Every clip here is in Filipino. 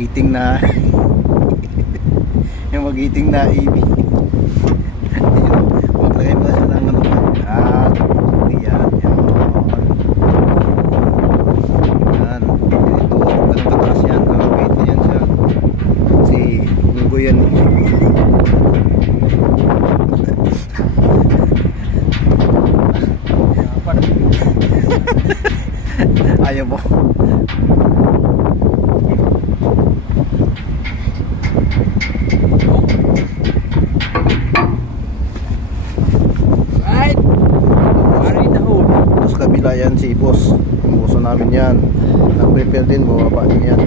magiting na yung magiting na AB. Maglagay mo na siya ng ano at yan dito ganun kataas yan, nakapito yan siya si Gugo yan ayaw mo. Right. Mari na ho. Tapos kabila yan si boss, yung boso namin yan, nag-prepare din, bababa din yan.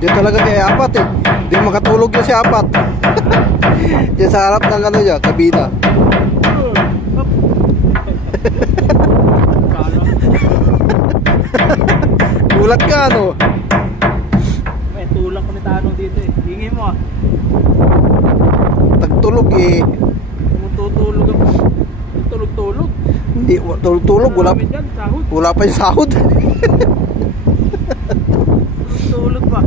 Diyan talaga kay apat eh. Diyan makatulog na si apat. Diyan sa harap ng ano niya, kabina. Gulat ka ano? May tulak ko ni Tanong dito eh. Hingi mo ah. Tagtulog eh. Tutulog ako. Tulog-tulog. Hindi, tulog-tulog. Sahod. Wala pa yung sahod. Tulog ba?